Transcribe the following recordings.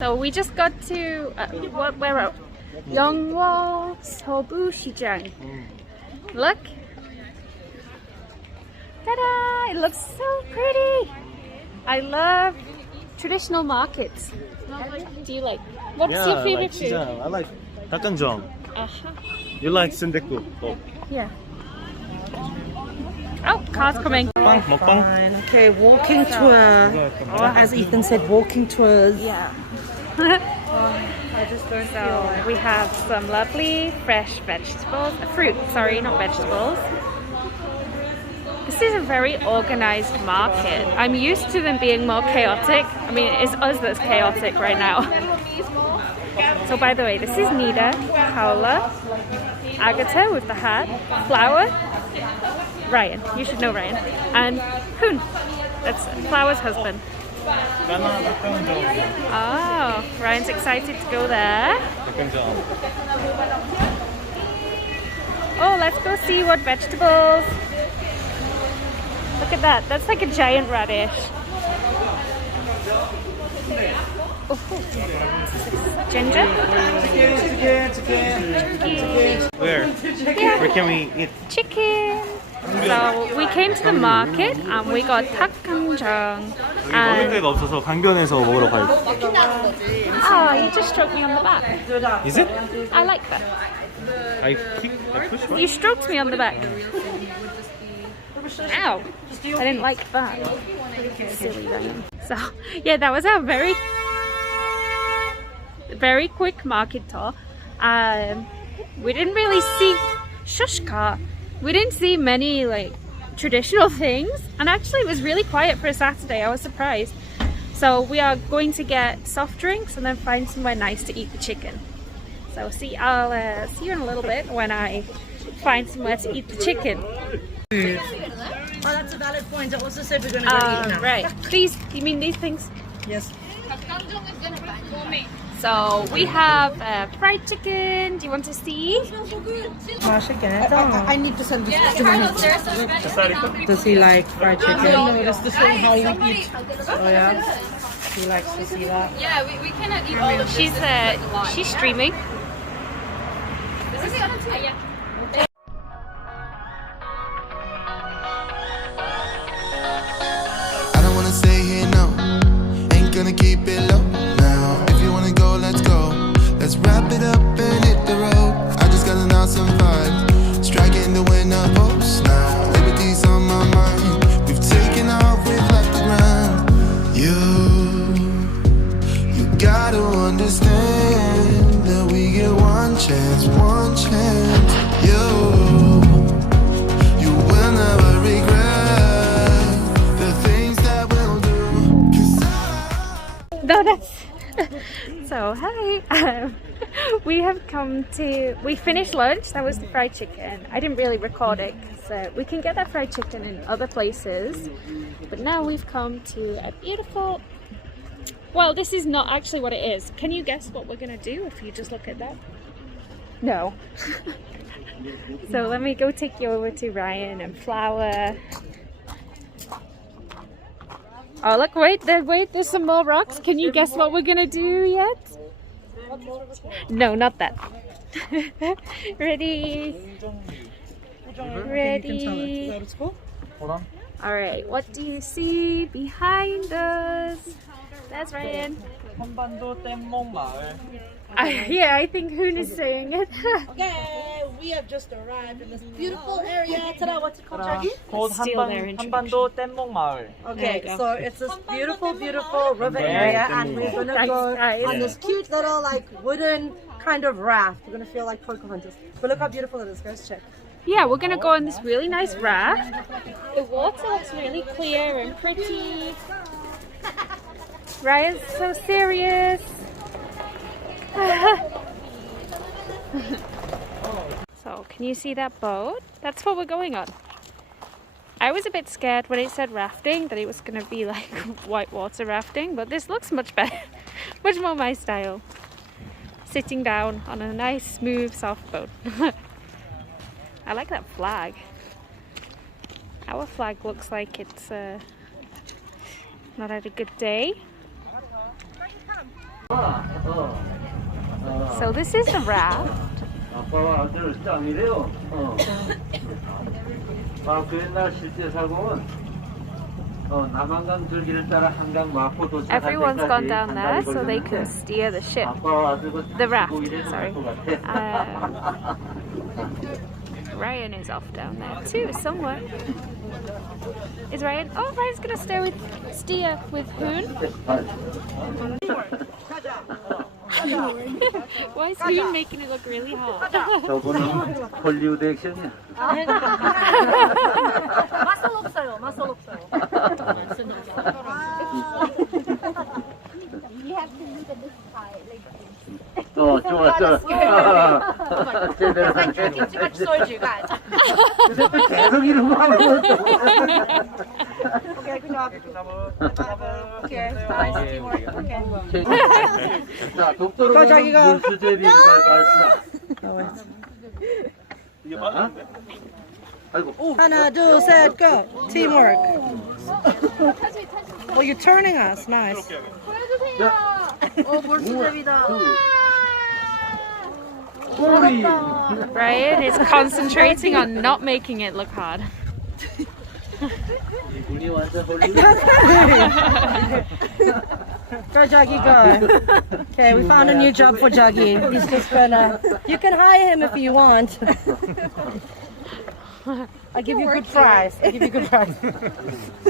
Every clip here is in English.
So we just got to where are Yeongwol Sobu Shijang. Look. Ta-da! It looks so pretty. I love traditional markets. Do you like? What's your favorite food? I like 닭강정. Uh-huh. You like 순댓국? Yeah. Oh, car's coming. 먹방? Fine. Okay, walking tour. As Ethan said, walking tours. Yeah. I just don't So we have some lovely fresh vegetables, fruit, sorry, not vegetables. This is a very organized market. I'm used to them being more chaotic. I mean, it's us that's chaotic right now. So by the way, this is Nida, Paula, Agatha with the hat, Flower, Ryan, you should know Ryan, and Hoon, that's Flower's husband. Oh, Ryan's excited to go there. Oh, let's go see what vegetables. Look at that, that's like a giant radish. Oh, ginger. Where? Yeah. Where can we eat? Chicken. So we came to the market and we got 닭강정. 여기 먹을 데가 없어서 강변에서 먹으러 가야지. Oh, you just stroked me on the back. Is it? I like that. I push what? You stroked me on the back. Ow! I didn't like that. Silly Ryan. So yeah, that was our very quick market tour. We didn't really see shushka. We didn't see many like traditional things, and actually it was really quiet for a Saturday. I was surprised. So we are going to get soft drinks and then find somewhere nice to eat the chicken. So I'll see you in a little bit when I find somewhere to eat the chicken. Oh, that's a valid point. I also said we're going to go eat now. Right. These, you mean these things? Yes. So we have fried chicken. Do you want to see? I need to send this to him. Does he like fried chicken? No, that's the same how we eat. Oh yeah? He likes to see that. Yeah, we cannot eat all of this. She's streaming. I don't wanna stay here, no. Ain't gonna keep it low now. If you wanna go, let's go. Let's wrap it up and hit the road. I just got an awesome vibe, striking the winner post now. Liberty's on my mind. We've taken off, we've left the ground. You gotta understand that we get one chance, one chance. You will never regret the things that we'll do. 'Cause No, that's so hi. We finished lunch. That was the fried chicken. I didn't really record it because we can get that fried chicken in other places, but now we've come to a beautiful, well, this is not actually what it is. Can you guess what we're gonna do if you just look at that? No. So let me go take you over to Ryan and Flower. Oh look, wait, there's some more rocks. Can you guess what we're gonna do yet? No, not that. Ready? Ready? Hold on. Alright, what do you see behind us? That's Ryan. 한반도 뗏목 마을. Yeah, I think Hoon is saying it. Okay, we have just arrived in this beautiful area. Ta-da, what's it called, Jackie? 곧 Still there in 한반도 뗏목 마을. Okay, There you go. so it's this beautiful, beautiful river area, and we're gonna Thanks, go guys. on this cute little like wooden kind of raft. We're gonna feel like Pocahontas. But look how beautiful it is, guys. Check. Yeah, we're gonna go on this really nice raft. The water looks really clear and pretty. Ryan's so serious. So, can you see that boat? That's what we're going on. I was a bit scared when it said rafting that it was gonna be like whitewater rafting, but this looks much better, much more my style. Sitting down on a nice, smooth, soft boat. I like that flag. Our flag looks like it's not had a good day. So this is the raft. 아빠와 아들 짱이래요. 그 옛날 실제 사고는 남한강 절기를 따라 한강 마포 도착할 Everyone's 때까지 gone down there 한 달이 so they 걸렸는데 can steer the ship. 아빠와 아들은 The raft, 고기를 sorry. 할 것 같아. Ryan is off down there too, somewhere. Is Ryan? Oh, Ryan's gonna steer with Hoon. Why is Hoon making it look really hard? 저거는 헐리우드 액션이야. 맛은 없어요. 맛은 없어요. 좋아. 제대로 한 게. 요새 또 계속 이런 거 하면 Okay, good job. Okay, nice teamwork. Okay. 자, 독도로 물수제비를 발사. 이게 맞는데? 아이고. 하나, 둘, 셋, go. Teamwork. Oh, you're turning us. Nice. 소리. Ryan is concentrating on not making it look hard. 이분이 완전 헐리우드. Go, Juggy, go. Okay, we found a new job for Juggy. He's just gonna. You can hire him if you want. I give you good price. You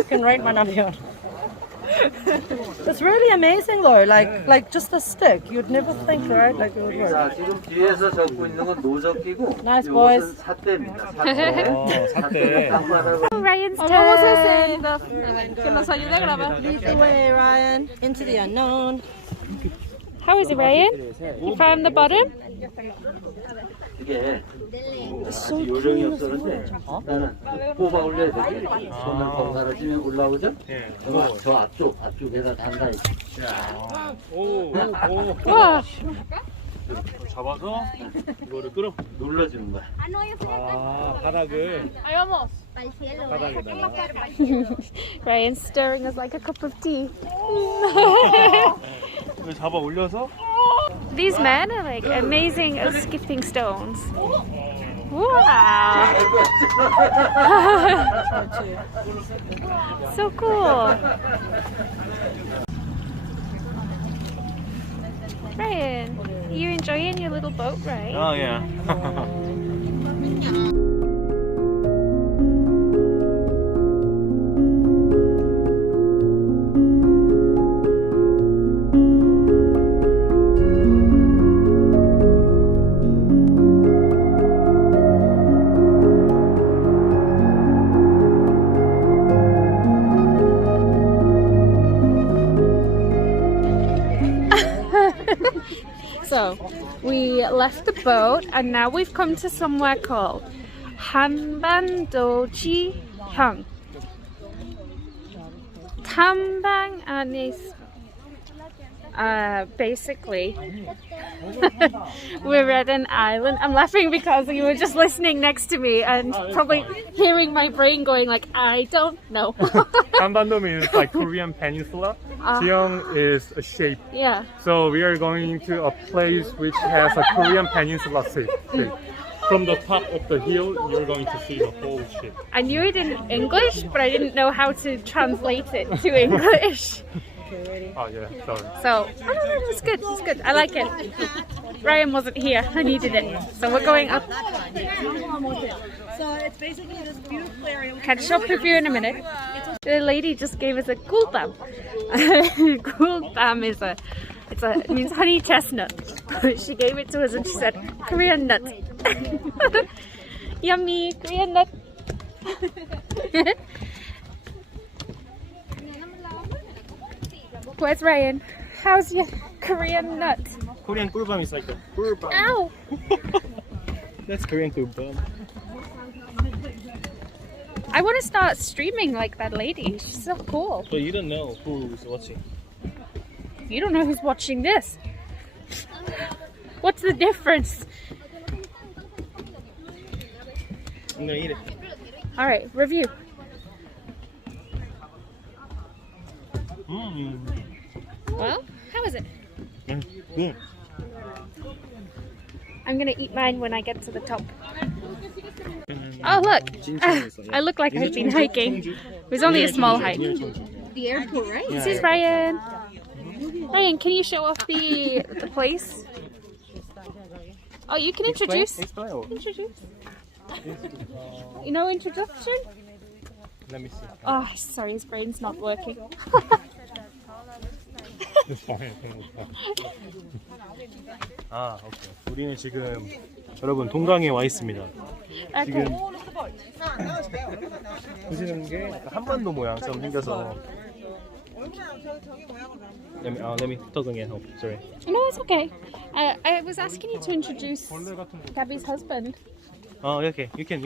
can rate my number. It's really amazing though. Like just a stick. You'd never think, right? Like it would work. 자, 지금 뒤에서 적고 있는 건 노적기고 Nice, 이것은 boys. 삿대입니다. 삿대. Ryan's turn. Lead the way, Ryan. Into the unknown. How is it, Ryan? You found the bottom? 이게 요령이 없었는데 나는 뽑아 올려야 되지. 손을 번갈아지면 올라오죠? 저 앞쪽에다 담가 있어. Wow. 잡아서 이거를 끌어 눌러주는 거야. 바닥을 Ryan's stirring us like a cup of tea. 잡아 올려서 These men are like amazing at skipping stones. Wow. So cool. Ryan, you enjoying your little boat ride? Oh yeah. So we left the boat and now we've come to somewhere called 한반도지형. 탐방 안에 basically we're at an island. I'm laughing because you were just listening next to me and probably hearing my brain going like, I don't know. Hanbando means like Korean peninsula. Jeong is a shape. Yeah. So we are going to a place which has a Korean peninsula shape. From the top of the hill, you're going to see the whole shape. I knew it in English, but I didn't know how to translate it to English. Oh yeah, sorry. So, I don't know, it's good, it's good. I like it. Ryan wasn't here, I needed it. So we're going up. So it's basically this beautiful area. Catch up with you in a minute. The lady just gave us a gulbam. Gulbam is it means honey chestnut. She gave it to us and she said, Korean nut. Yummy, Korean nut. Where's Ryan? How's your Korean nut? Korean 꿀밤 is like a 꿀밤. Ow! That's Korean 꿀밤. I want to start streaming like that lady. She's so cool. But you don't know who's watching. You don't know who's watching this. What's the difference? I'm gonna eat it. Alright, review. Mmm. Well, how is it? 응. I'm gonna eat mine when I get to the top. Oh look! I look like I've been hiking. It was only a small hike. The airport, right? This is Ryan. Ryan, can you show off the place? Oh, you can introduce. Introduce. You know introduction? Let me see. Oh, sorry, his brain's not working. It's fine. 아, 오케이. 우리는 지금 여러분 동강에 와 있습니다. 지금 보시는 게 약간 한반도 모양처럼 생겨서. Let me talk again. Oh, sorry. No, it's okay. I was asking you to introduce Gabby's husband. Oh, okay. You can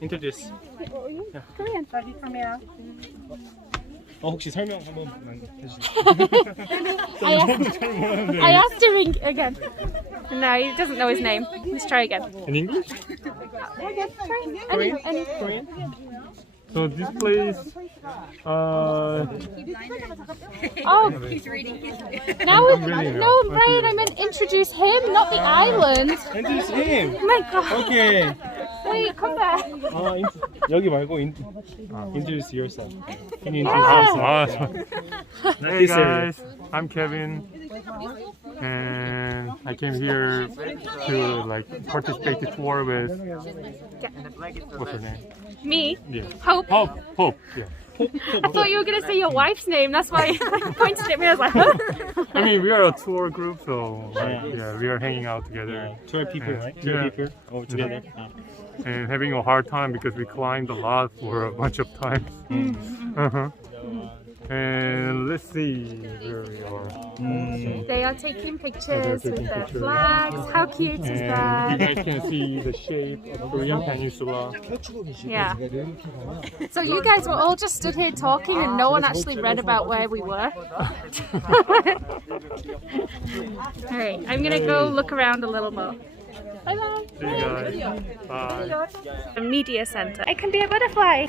introduce. Korean. 혹시 설명 한번 해주세요. I asked him again. No, he doesn't know his name. Let's try again. In English? Again, try. Any. So this place, Oh, He's reading his now really no, know. Ryan, I meant introduce him, not the island. Introduce him. Oh my god. Okay. Wait, come back. 여기 말고 introduce yourself. Can you introduce yourself? Hey This guys, I'm Kevin, and I came here to like participate the tour with. What's her name? Me? Yeah. Hope. Hope. Yeah. I thought you were going to say your wife's name. That's why I pointed at me. I was like, huh? I mean, we are a tour group, so like, yeah, we are hanging out together. 12 people, right? Yeah. 12 people. Oh, together. And having a hard time because we climbed a lot for a bunch of times. And let's see where we are. They are taking pictures taking with their pictures. flags. How cute is And you that? guys can see the shape of Korean Peninsula. Yeah. So you guys were all just stood here talking and no one actually read about where we were. Alright, I'm gonna go look around a little more. Bye bye. See you guys. Bye. The media center. I can be a butterfly.